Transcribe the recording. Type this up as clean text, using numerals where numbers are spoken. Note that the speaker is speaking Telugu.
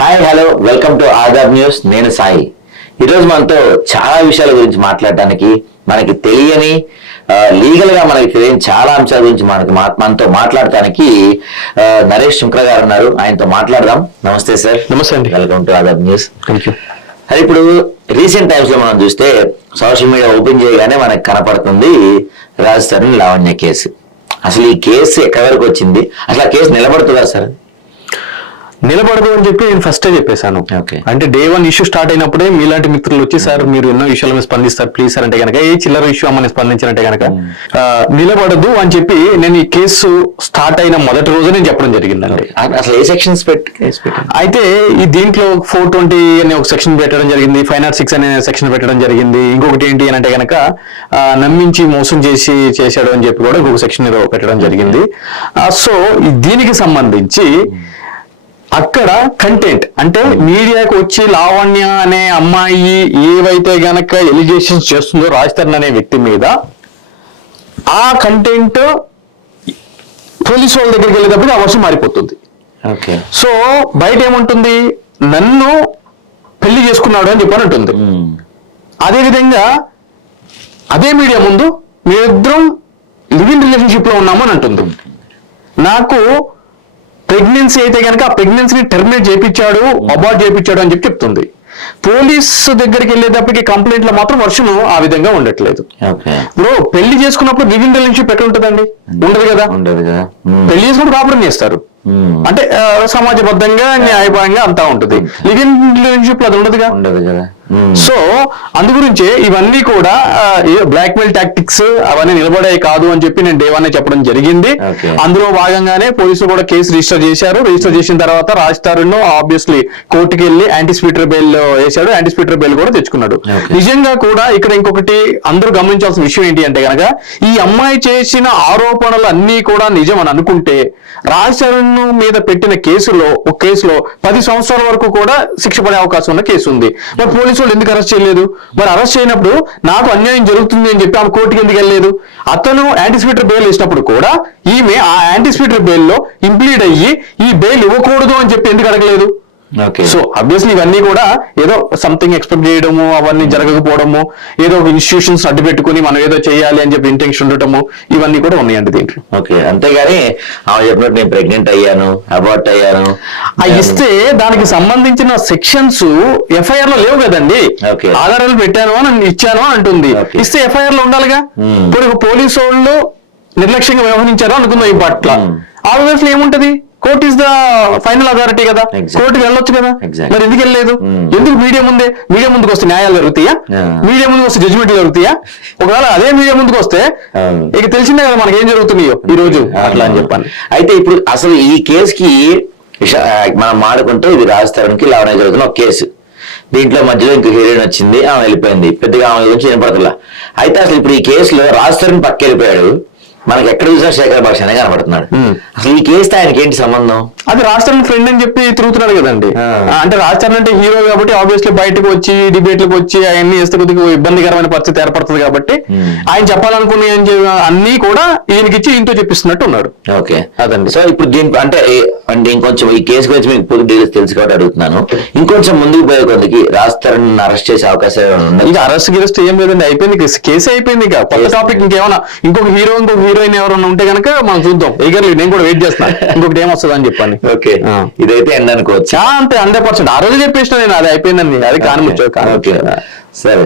Hi hello welcome to Aadab news. నేను సాయి. ఈరోజు మనతో చాలా విషయాల గురించి మాట్లాడడానికి, మనకి తెలియని లీగల్ గా మనకి తెలియని చాలా అంశాల గురించి మనతో మాట్లాడటానికి నరేష్ శుక్లా గారు ఉన్నారు. ఆయనతో మాట్లాడదాం. నమస్తే సార్. నమస్తే అండి. Welcome to Aadab news. Thank you. అది ఇప్పుడు రీసెంట్ టైమ్స్ లో మనం చూస్తే సోషల్ మీడియా ఓపెన్ చేయగానే మనకు కనపడుతుంది రాజస్థాన్ లావణ్య కేసు. అసలు ఈ కేసు ఎక్కడి వరకు వచ్చింది? అసలు ఆ కేసు నిలబడుతుందా సార్? నిలబడదు అని చెప్పి నేను ఫస్టే చెప్పేశాను. అంటే డే 1 ఇష్యూ స్టార్ట్ అయినప్పుడే మీలాంటి మిత్రులు వచ్చి సార్ మీరు ఎన్నో విషయాల మీద స్పందిస్తారు ప్లీజ్ సార్ అంటే కనుక, ఏ చిల్లర ఇష్యూ అమ్మని స్పందించారంటే కనుక నిలబడదు అని చెప్పి నేను ఈ కేసు స్టార్ట్ అయిన మొదటి రోజు నేను చెప్పడం జరిగిందండి. అసలు ఏ సెక్షన్స్ అయితే ఈ దీంట్లో 420 అనే ఒక సెక్షన్ పెట్టడం జరిగింది, 506 అనే సెక్షన్ పెట్టడం జరిగింది. ఇంకొకటి ఏంటి అని అంటే కనుక నమ్మించి మోసం చేశాడు అని చెప్పి కూడా ఇంకొక సెక్షన్ పెట్టడం జరిగింది. సో దీనికి సంబంధించి అక్కడ కంటెంట్ అంటే మీడియాకు వచ్చి లావణ్య అనే అమ్మాయి ఏవైతే గనక ఎలిగేషన్స్ చేస్తుందో రాజతరణ్ అనే వ్యక్తి మీద, ఆ కంటెంట్ పోలీసు వాళ్ళ దగ్గరికి వెళ్ళేటప్పుడు ఆ వర్షం మారిపోతుంది. సో బయట ఏముంటుంది, నన్ను పెళ్లి చేసుకున్నాడు అని చెప్పని ఉంటుంది. అదేవిధంగా అదే మీడియా ముందు మేమిద్దరం లివ్ ఇన్ రిలేషన్షిప్ లో ఉన్నాము అని అంటుంది. నాకు ప్రెగ్నెన్సీ అయితే కనుక ఆ ప్రెగ్నెన్సీని టెర్మినేట్ చేయించాడు, అబార్ట్ చేయించాడు అని చెప్పి చెప్తుంది. పోలీసు దగ్గరికి వెళ్ళేటప్పటికి కంప్లైంట్ లో మాత్రం వర్షం ఆ విధంగా ఉండట్లేదు. ఇప్పుడు పెళ్లి చేసుకున్నప్పుడు లివ్ ఇన్ రిలేషన్షిప్ ఎక్కడ ఉంటుందండి? ఉండదు కదా. పెళ్లి చేసుకున్నప్పుడు కాపురం చేస్తారు, అంటే సమాజబద్ధంగా న్యాయపరంగా అంతా ఉంటుంది. లివ్ ఇన్ రిలేషన్షిప్ అది ఉండదు కదా. సో అందు గురించే ఇవన్నీ కూడా బ్లాక్ మెయిల్ టాక్టిక్స్ అవన్నీ నిలబడే కాదు అని చెప్పి నేను డే 1 చెప్పడం జరిగింది. అందులో భాగంగానే పోలీసులు కూడా కేసు రిజిస్టర్ చేశారు. రిజిస్టర్ చేసిన తర్వాత రాజ్ తరుణ్ ఆబ్వియస్లీ కోర్టుకి వెళ్ళి యాంటిసిపేటరీ బెయిల్ వేశాడు. యాంటిసిపేటరీ బెయిల్ కూడా తెచ్చుకున్నాడు. నిజంగా కూడా ఇక్కడ ఇంకొకటి అందరూ గమనించాల్సిన విషయం ఏంటి అంటే కనుక, ఈ అమ్మాయి చేసిన ఆరోపణలు అన్ని కూడా నిజం అని అనుకుంటే రాజ్ తరుణ్ మీద పెట్టిన కేసులో 10 సంవత్సరాల వరకు కూడా శిక్ష పడే అవకాశం ఉన్న కేసు ఉంది. మరి పోలీసు వాళ్ళు ఎందుకు అరెస్ట్ చేయలేదు? మరి అరెస్ట్ చేయనప్పుడు నాకు అన్యాయం జరుగుతుంది అని చెప్పి ఆమె కోర్టుకి ఎందుకు వెళ్ళలేదు? అతను యాంటిసిపేటరీ బెయిల్ ఇచ్చినప్పుడు కూడా ఈమె ఆ యాంటిసిపేటరీ బెయిల్ లో ఇంప్లీడ్ అయ్యి ఈ బెయిల్ ఇవ్వకూడదు అని చెప్పి ఎందుకు అడగలేదు? సో అబ్వియస్లీ ఇవన్నీ కూడా ఏదో సంథింగ్ ఎక్స్పెక్ట్ చేయడము, అవన్నీ జరగకపోవడము, ఏదో ఒక ఇన్స్టిట్యూషన్స్ అడ్డు పెట్టుకుని మనం ఏదో చేయాలి అని చెప్పి ఇంటెన్షన్ ఉండటము, ఇవన్నీ కూడా ఉన్నాయండి దీంట్లో. అంతేగాని చెప్పినట్టు నేను ప్రెగ్నెంట్ అయ్యాను, అబార్ట్ అయ్యాను ఇస్తే దానికి సంబంధించిన సెక్షన్స్ ఎఫ్ఐఆర్ లో లేవు కదండి. ఆధారాలు పెట్టాను అని ఇచ్చాను అంటుంది. ఇస్తే ఎఫ్ఐఆర్ లో ఉండాలిగా. ఇప్పుడు పోలీసు వాళ్ళు నిర్లక్ష్యంగా వ్యవహరించారు అనుకుందాం. ఈ పట్ల ఆబ్వియస్లీ ఏముంటది, court is the final authority కదా, కోర్టుకి వెళ్ళొచ్చు కదా. మరి ఎందుకు వెళ్ళలేదు? ఎందుకు మీడియా ముందుకు వస్తే న్యాయాలు జరుగుతాయా? మీడియా ముందుకు వస్తే జడ్జిమెంట్లు జరుగుతాయా? ఒకవేళ అదే మీడియా ముందుకు వస్తే ఇక తెలిసిందే కదా మనకి ఏం జరుగుతున్నాయో ఈ రోజు అట్లా అని చెప్పాను. అయితే ఇప్పుడు అసలు ఈ కేసుకి మనం మాడుకుంటే ఇది రాజ్ తరుణ్కి లావణ్య జరుగుతున్న ఒక కేసు. దీంట్లో మధ్యలో ఇంకో హీరోయిన్ వచ్చింది, ఆమె వెళ్ళిపోయింది, పెద్దగా ఆమె గురించి వినపడతలా. అయితే అసలు ఇప్పుడు ఈ కేసులో రాజ్ తరుణ్ పక్క వెళ్ళిపోయాడు, మనకి ఎక్కడ చూసినా శేఖర్ భాష అనే కనబడుతున్నాడు. అసలు ఈ కేసు ఆయనకి ఏంటి సంబంధం? అది రాజ్ తరుణ్ ఫ్రెండ్ అని చెప్పి తిరుగుతున్నాడు కదండి. అంటే రాజ్ తరుణ్ అంటే హీరో కాబట్టి ఆబ్వియస్లీ బయటకు వచ్చి డిబేట్లకు వచ్చి అవన్నీ వేస్తే కొద్దిగా ఇబ్బందికరమైన పరిస్థితి ఏర్పడుతుంది కాబట్టి ఆయన చెప్పాలనుకునే అన్ని కూడా ఈయనకిచ్చి ఈయనతో చెప్పిస్తున్నట్టు ఉన్నాడు. ఓకే, అదండి. సో ఇప్పుడు దీని అంటే ఇంకొంచెం ఈ కేసు గురించి మీకు పూర్తి డీటెయిల్స్ తెలుసు కాబట్టి అడుగుతున్నాను. ఇంకొంచెం ముందుకు పోయే కొద్దికి రాజ్ తరుణ్ అరెస్ట్ చేసే అవకాశాలు ఉన్నాయి? ఇంకా అరెస్ట్ ఏం లేదండి, అయిపోయింది కేసు అయిపోయింది. ఇక కొత్త టాపిక్ ఇంకేమన్నా ఇంకొక హీరోయిన్ ఎవరైనా ఉంటే కనుక మనం చూద్దాం. ఈగర్లీ నేను కూడా వెయిట్ చేస్తాను ఇంకొకటి ఏమొస్తుంది అని చెప్పాను. ఓకే, ఇదైతే ఎండ్ అనుకోవచ్చు. అంతే 100%. ఆ రోజు చెప్పేసిన నేను అది అయిపోయిందండి, అది కానిముచ్చో. సరే.